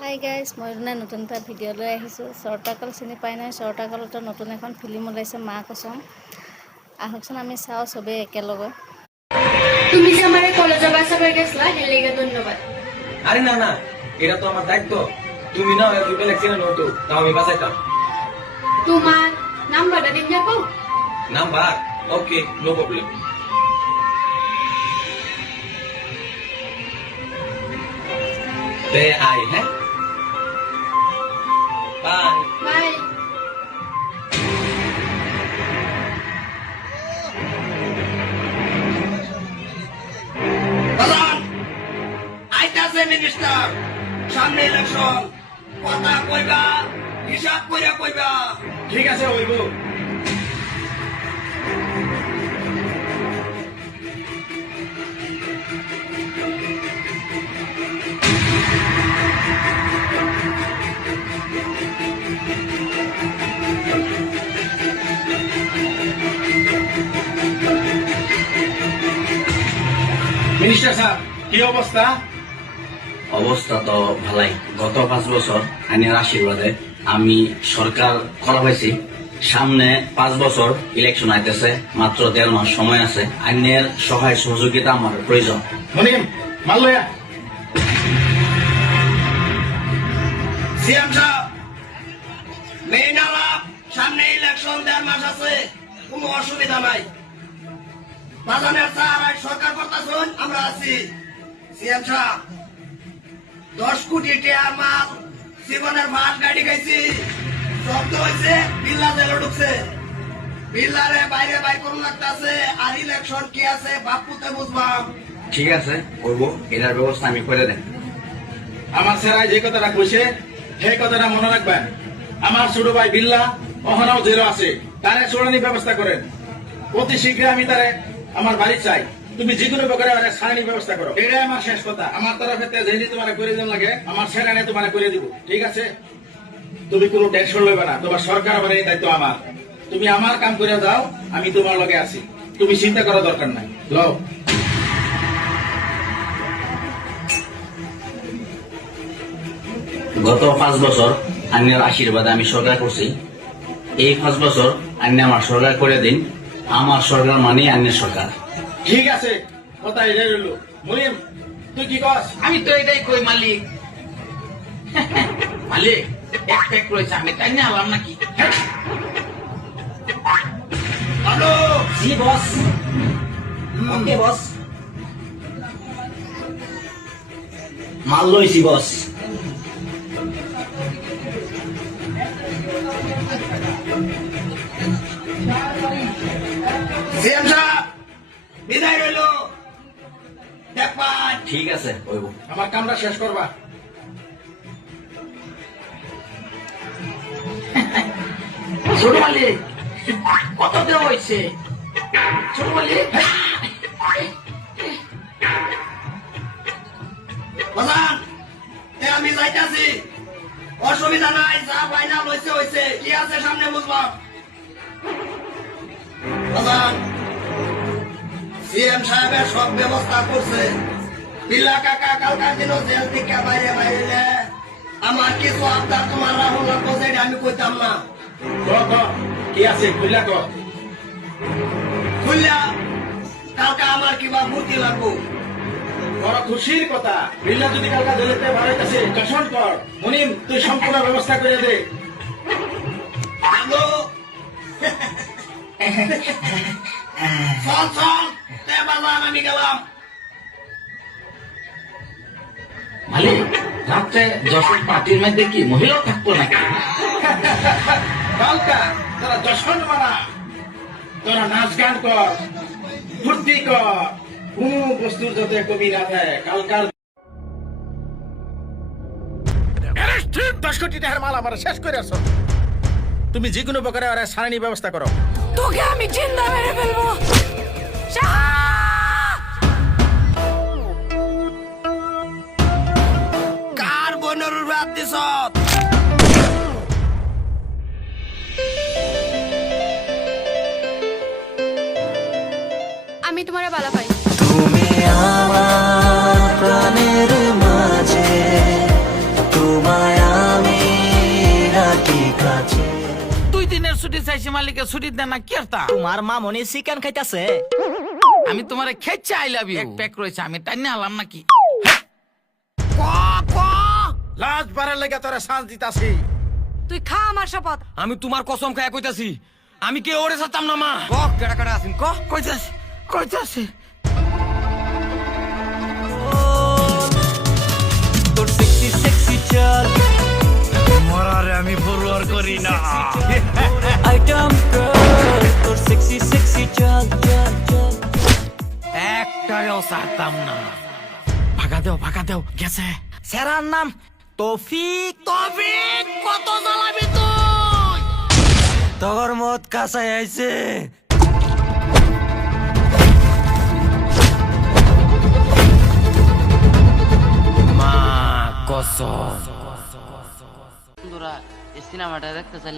Hi guys, মই নতুন এটা ভিডিঅ' লৈ আহিছোঁ। চৰ্তাকল চিনি পাই নাই? চৰ্তাকলতো নতুন এখন ফিল্ম ওলাইছে, মা কছম। আহকচোন আমি চাওঁ চবেই একেলগে। তুমি যে আমার কলেজে বাসা করে গেছলা এর লেগে ধন্যবাদ। আরে না না, এটা তো আমার দায়িত্ব। তুমি না ওই দুটো লেকচার নতো, তাও আমি বাঁচাইতাম। তোমার নাম্বারটা দিন যাবো। নাম্বার? ওকে, নো প্রবলেম। তে আই, হ্যাঁ? বাই। বাই। আইতাছে মিনিস্টার, সামনে ইলেকশন, কথা কইবা, হিসাব কইরা কইবা। ঠিক আছে, হইব। মিনিস্টার সাহেব, কি অবস্থা? অবস্থা তো ভালাই। গত 5 বছর আইনের আশীর্বাদে আমি সরকার করা হয়েছি। সামনে 5 বছর ইলেকশন আইতেছে, মাত্র 1.5 মাস সময় আছে। আইনের সহায় সহযোগিতা আমার প্রয়োজন। মনিম, মাল্লয়া। সিএম সাহেব, মেইন আলাপ, সামনে ইলেকশন 1.5 মাস আছে, কোনো অসুবিধা নাই। বাজানের স্যার সরকার করতেছেন, আমরা আছি। সিএম সাহেব, 10 কোটি টাকার মাল, জীবনের মাল গাড়ি খাইছি, শব্দ হয়েছে, বিল্লা জেলে ঢুকছে। বিল্লারে বাইরে বাই করুন লাগতেছে, আর ইলেকশন কি আছে বাপুতে বুঝবাম। ঠিক আছে, করবো। এটার ব্যবস্থা আমি করে দেন। আমার সেরাই যে কথাটা কইছে সেই কথাটা মনে রাখবেন। আমার ছোট ভাই বিল্লা অহনাও জেল আছে, তারে চড়ানির ব্যবস্থা করেন। অতি শীঘ্র আমি তারে আমার বাড়ি চাই। তুমি যে কোনো প্রকারে ছাড়ানির ব্যবস্থা করো, এটাই আমার শেষ কথা। আমার তরফে যেহেতু তোমার করে দেন লাগে, আমার সেখানে তোমার করে দিব। ঠিক আছে, তুমি কোনো টেনশন লইবে না। তোমার সরকার আমার এই দায়িত্ব আমার। তুমি আমার কাম করে যাও, আমি তোমার লগে আছি। তুমি চিন্তা করার দরকার নাই। লও। গত 5 বছর আইনের আশীর্বাদে আমি সরকার করছি। এই 5 বছর আইনে আমার সরকার করে দিন। আমার সরকার মানে আইনের সরকার। ঠিক আছে, কথা এটাই রইল। মরিম, তুই কি কস? আমি তো এটাই কই মালিক। মালিক এক প্যাক রয়েছে, আমি তাই নিয়ে আলাম নাকি? হ্যালো, জি বস। ওকে বস। মাল লইছি বস। সিএম সাহেব, বিদায় রইল। দেখবান। ঠিক আছে, হইব। আমার কামটা শেষ করবা। ছোট মালিক কত দেওয়া হয়েছে? ছোট মালিক বাজান, আমি যাইতাছি, অসুবিধা নাই। যা ফাইনাল হয়েছে হয়েছে, কি আছে সামনে বুঝলাম। বাজান, সিএম সাহেবের সব ব্যবস্থা করছে। বিল্লা কাকা কালকার দিন জেল থেকে বাইরে বাইরে আমার কিছু আবদার তোমার রাহুল লাগবো, যেটা আমি কইতাম না। কি আছে খুললা ক? খুললা কালকা আমার কিবা মূর্তি লাগবো। বড় খুশির কথা। বিল্লা যদি কালকা জেলেতে বাড়াইতেছে, যশন কর। মুনিম, তুই সম্পূর্ণ ব্যবস্থা করে দে। হ্যালো, চল চল, তে বাজান আমি গেলাম। মালিক রাত্রে যশোর পার্টির মধ্যে কি মহিলাও থাকবো নাকি? কালকা তোরা যশন মারা, তোরা নাচ গান কর, ফুর্তি কর, কোন বস্তুর যাতে কমি না থাকে। কালকার 10 কোটি টাকার মাল আমার শেষ করে আসো। তুমি যে কোনো প্রকারে ওরা ছাড়ানির ব্যবস্থা করো। তোকে আমি জিন্দা মেরে ফেলবো। কার বোনের রাত দিস? আমি তোমারে বালা পাই। তুমি আমার প্রাণের মাঝে, তোমার ছুটি চাইছি মালিকে ছুটি দেন না কি আরতা তোমার মামনি চিকেন খাইতাছে। আমি তোমারে খেচ্ছে আই লাভ ইউ এক প্যাক রয়েছে আমি টাইনে হলাম নাকি লাস্ট বারের লেগে তোরা শ্বাস দিতাছি। তুই খা আমার শপথ। আমি তোমার কসম খায় কইতাছি আমি কে ওরে ছাড়তাম না মা। ক কেডা কেডা আছেন ক কইতাছি কইতাছি তোর সেক্সি সেক্সি চাল মরারে আমি ফরওয়ার করি না। আইটেম গার্ল, তোর সেক্সি সেক্সি চাল চাল চাল। একটাও ছাড়তাম না। ভাগা দেও গেছে। সেরার নাম তৌফিক। তবে কত জ্বালাবি তুই? তোর মত কাঁচাই আইছে। মা কসম। বন্ধুরা এই সিনেমাটা দেখতে চাইলে